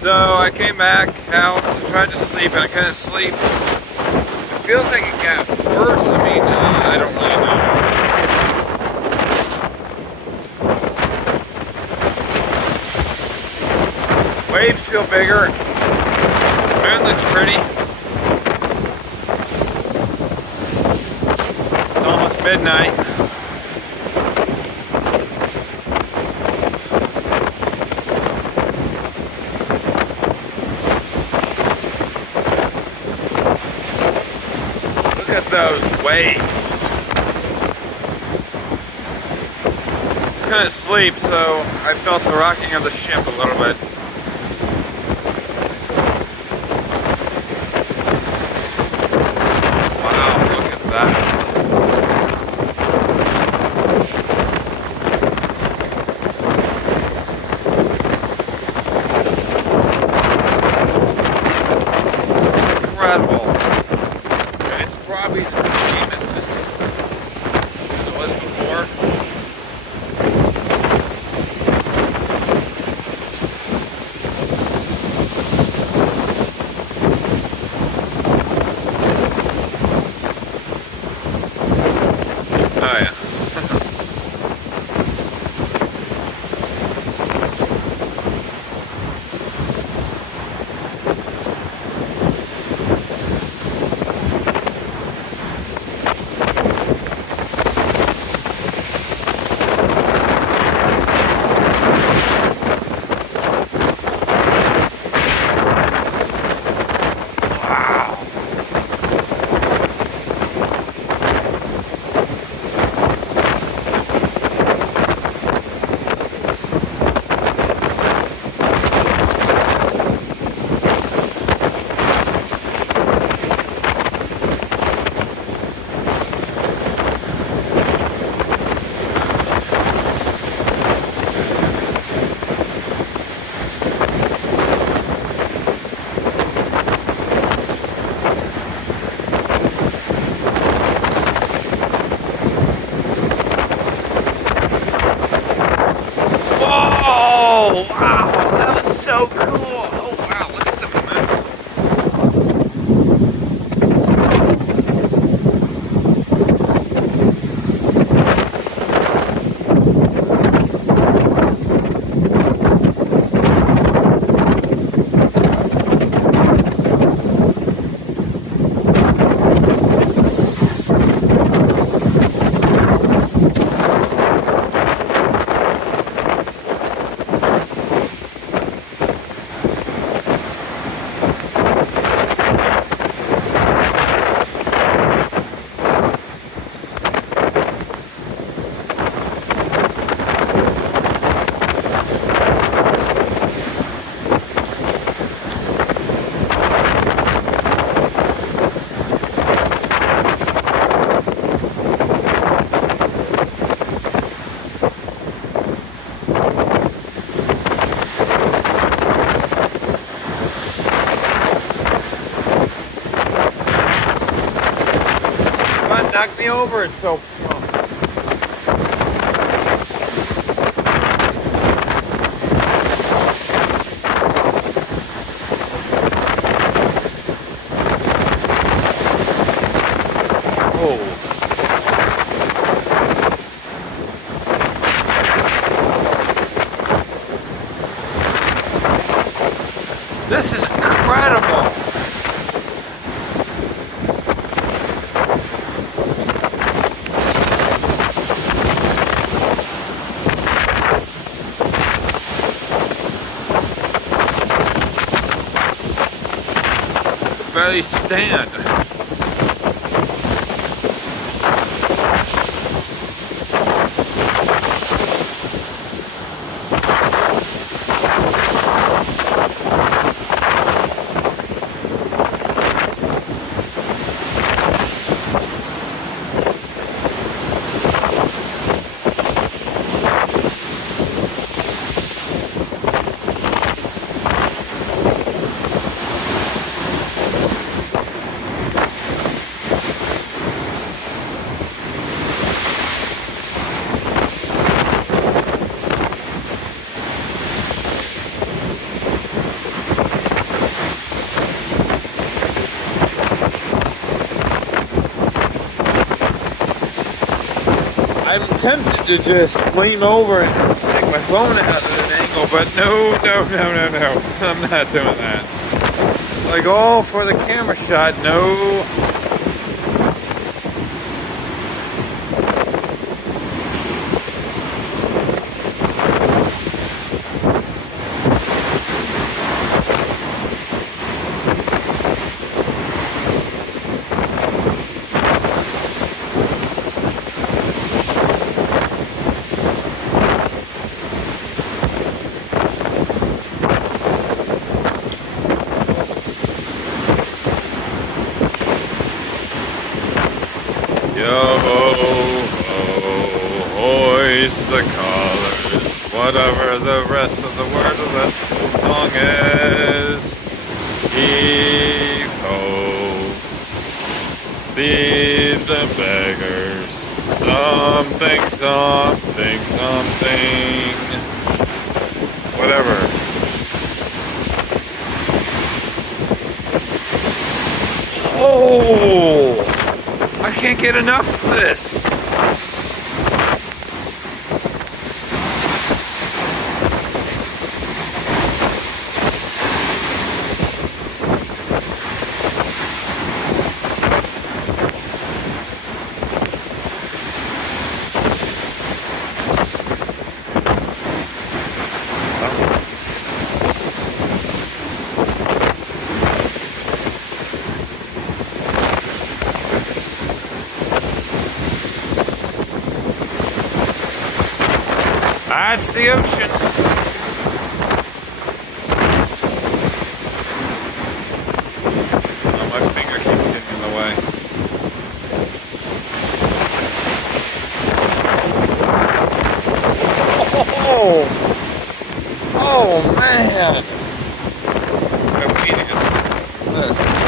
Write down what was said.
So I came back out and tried to sleep and I couldn't sleep. It feels like it got worse. I mean, I don't really know. Waves feel bigger. Moon looks pretty. It's almost midnight. Look at those waves. Couldn't sleep, so I felt the rocking of the ship a little bit. Incredible. And it's probably the same as it was before. Oh yeah. Oh, wow, that was so cool. Oh, wow, look at the knock me over, it's so fun. Oh. This is incredible. Barely stand. I'm tempted to just lean over and stick my phone out at an angle, but no. I'm not doing that. Like all for the camera shot, no. Hoist the colors, whatever the rest of the word of that song is. Heave ho, thieves and beggars, something, whatever. Oh! I can't get enough of this. That's the ocean. Oh, my finger keeps getting in the way. Oh man! I'm beating against this.